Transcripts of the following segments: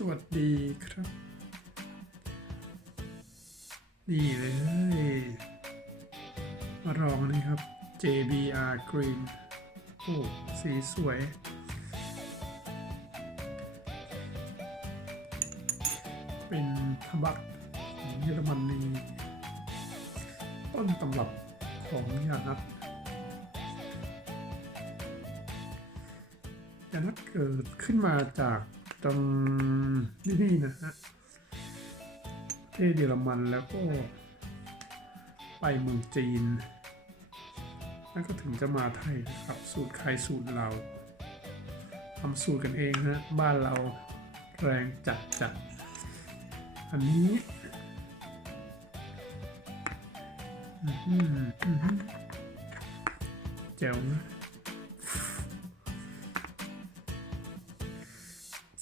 สวัสดีครับ นี่เลยมาลองนี่ครับ JBR Green โอ้สีสวย เป็นพบักของเยอรมนีต้นตำรับของยานัทยานัทเกิดขึ้นมาจาก ตรงนี่นะฮะประเทศเยอรมันแล้วก็ ไปเมืองจีน แล้วก็ถึงจะมาไทยนะครับ สูตรใครสูตรเราทำสูตรกันเองฮะบ้านเราแรงจัดจัดอันนี้อือหืออือหือแจ๋วนะ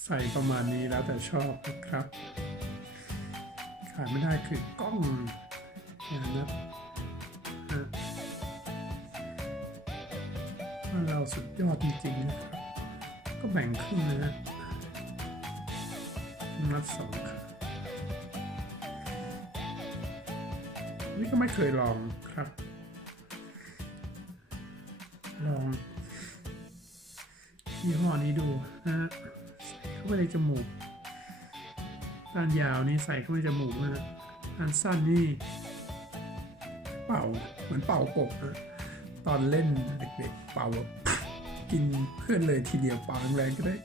ใส่ประมาณนี้แล้วแต่ชอบนะครับขาดไม่ได้คือกล้องอย่างนะฮะว่าเราสุดยอดจริงๆนะครับ ก็แบ่งครึ่งนะฮะนัดสองขานี่ก็ไม่เคยลองครับ ลองยี่ห้อนี้ดูนะฮะ เข้าไปในจมูกด้านยาวนี่ใส่เข้าไปจมูกนะด้านสั้นนี่เป่าเหมือนเป่ากบนะตอนเล่นเด็กๆเป่ากินเพื่อนเลยทีเดียวเป่าแรงก็ได้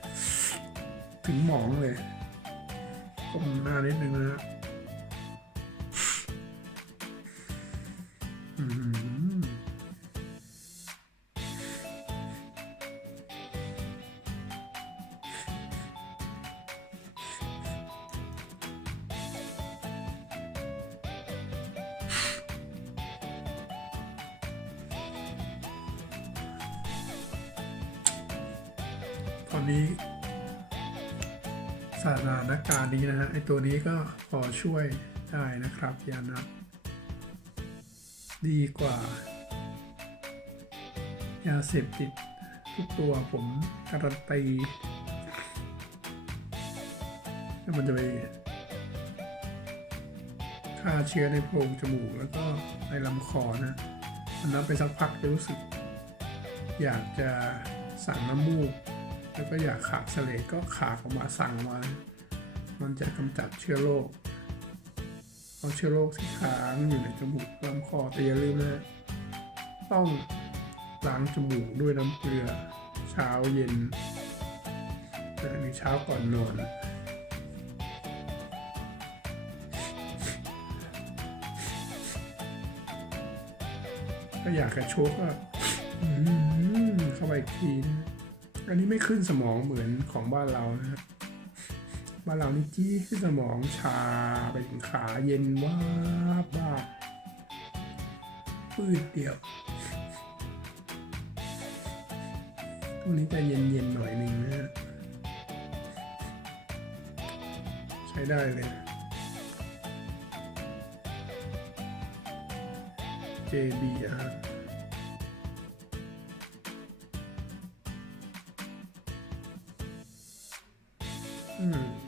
ถึงหมองเลยก้มหน้านิดนึงนะฮะ ตอนนี้สถานการณ์นี้นะฮะไอตัวนี้ก็พอช่วยได้นะครับยานัทดีกว่า ยาเสพติดทุกตัวผมการันตีแล้วมันจะไปฆ่าเชื้อในโพรงจมูกแล้วก็ในลำคอนะอันนั้นไปสักพักจะรู้สึก อยากจะสั่งน้ำมูก แล้วก็อยากขากเสลดก็ขากออกมาสั่งมา มันจะกำจัดเชื้อโรคเอาเชื้อโรคที่ค้างอยู่ในจมูกลำคอแต่อย่าลืมนะต้องล้างจมูกด้วยน้ำเกลือเช้าเย็นและหรือเช้าก่อนนอนก็อยากกระชกก็อืมเข้าไปทีนะ อันนี้ไม่ขึ้นสมองเหมือนของบ้านเรานะครับบ้านเรานี่จี้ขึ้นสมองชาไปถึงขาเย็นว่าบ้าปืดเดียวตรงนี้จะเย็นๆหน่อยหนึ่งนะฮะใช้ได้เลย JB อะ อืม